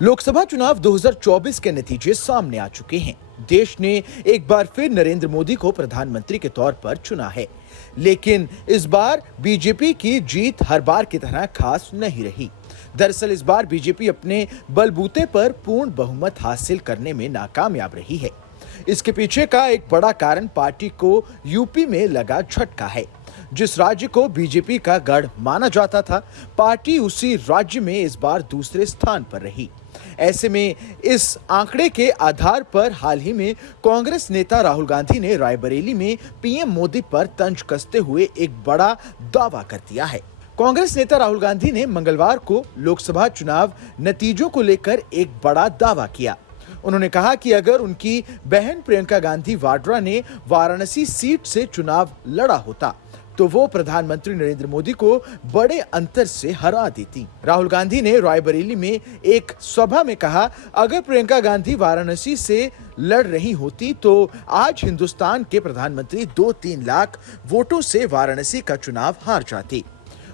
लोकसभा चुनाव 2024 के नतीजे सामने आ चुके हैं। देश ने एक बार फिर नरेंद्र मोदी को प्रधानमंत्री के तौर पर चुना है, लेकिन इस बार बीजेपी की जीत हर बार की तरह खास नहीं रही। दरअसल इस बार बीजेपी अपने बलबूते पर पूर्ण बहुमत हासिल करने में नाकामयाब रही है। इसके पीछे का एक बड़ा कारण पार्टी को यूपी में लगा झटका है। जिस राज्य को बीजेपी का गढ़ माना जाता था, पार्टी उसी राज्य में इस बार दूसरे स्थान पर रही। ऐसे में इस आंकड़े के आधार पर हाल ही में कांग्रेस नेता राहुल गांधी ने रायबरेली में पीएम मोदी पर तंज कसते हुए एक बड़ा दावा कर दिया है। कांग्रेस नेता राहुल गांधी ने मंगलवार को लोकसभा चुनाव नतीजों को लेकर एक बड़ा दावा किया। उन्होंने कहा कि अगर उनकी बहन प्रियंका गांधी वाड्रा ने वाराणसी सीट से चुनाव लड़ा होता तो वो प्रधानमंत्री नरेंद्र मोदी को बड़े अंतर से हरा देती। राहुल गांधी ने रायबरेली में एक सभा में कहा, अगर प्रियंका गांधी वाराणसी से लड़ रही होती तो आज हिंदुस्तान के प्रधानमंत्री 2-3 लाख वोटों से वाराणसी का चुनाव हार जाते।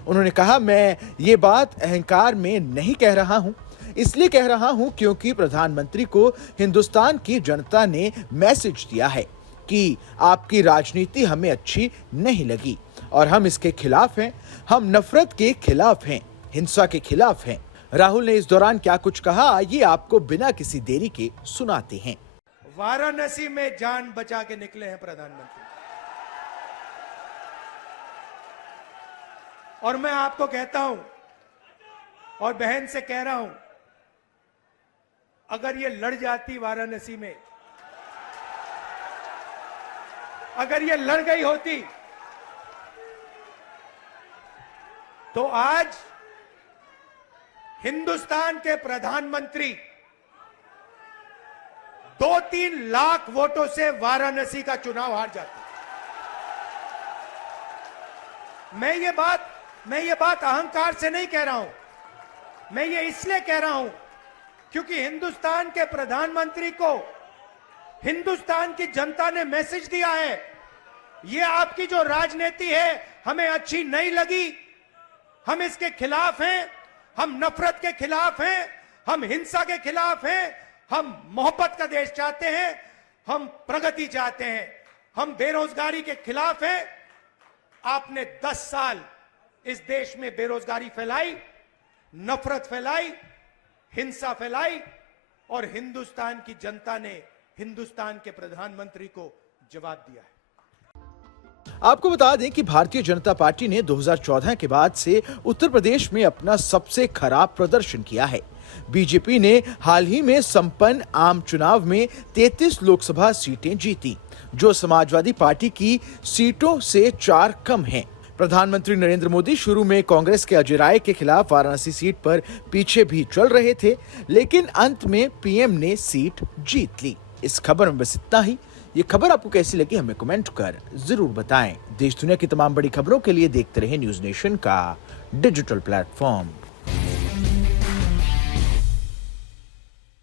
उन्होंने कहा, मैं ये बात अहंकार में नहीं कह रहा हूं, इसलिए कह रहा हूं क्योंकि प्रधानमंत्री को हिंदुस्तान की जनता ने मैसेज दिया है कि आपकी राजनीति हमें अच्छी नहीं लगी और हम इसके खिलाफ हैं। हम नफरत के खिलाफ हैं, हिंसा के खिलाफ हैं। राहुल ने इस दौरान क्या कुछ कहा, आइए आपको बिना किसी देरी के सुनाते हैं। वाराणसी में जान बचा के निकले हैं प्रधानमंत्री, और मैं आपको कहता हूं और बहन से कह रहा हूं, अगर ये लड़ जाती वाराणसी में, अगर ये लड़ गई होती तो आज हिंदुस्तान के प्रधानमंत्री 2-3 लाख वोटों से वाराणसी का चुनाव हार जाते। मैं ये बात अहंकार से नहीं कह रहा हूं, मैं ये इसलिए कह रहा हूं क्योंकि हिंदुस्तान के प्रधानमंत्री को हिंदुस्तान की जनता ने मैसेज दिया है, ये आपकी जो राजनीति है हमें अच्छी नहीं लगी, हम इसके खिलाफ हैं, हम नफरत के खिलाफ हैं, हम हिंसा के खिलाफ हैं, हम मोहब्बत का देश चाहते हैं, हम प्रगति चाहते हैं, हम बेरोजगारी के खिलाफ हैं। आपने 10 साल इस देश में बेरोजगारी फैलाई, नफरत फैलाई, हिंसा फैलाई और हिंदुस्तान की जनता ने हिंदुस्तान के प्रधानमंत्री को जवाब दिया है। आपको बता दें कि भारतीय जनता पार्टी ने 2014 के बाद से उत्तर प्रदेश में अपना सबसे खराब प्रदर्शन किया है। बीजेपी ने हाल ही में संपन्न आम चुनाव में 33 लोकसभा सीटें जीती, जो समाजवादी पार्टी की सीटों से 4 कम हैं। प्रधानमंत्री नरेंद्र मोदी शुरू में कांग्रेस के अजय राय के खिलाफ वाराणसी सीट पर पीछे भी चल रहे थे, लेकिन अंत में पीएम ने सीट जीत ली। इस खबर में बस इतना ही। ये खबर आपको कैसी लगी हमें कमेंट कर जरूर बताएं। देश दुनिया की तमाम बड़ी खबरों के लिए देखते रहें न्यूज़ नेशन का डिजिटल प्लेटफॉर्म।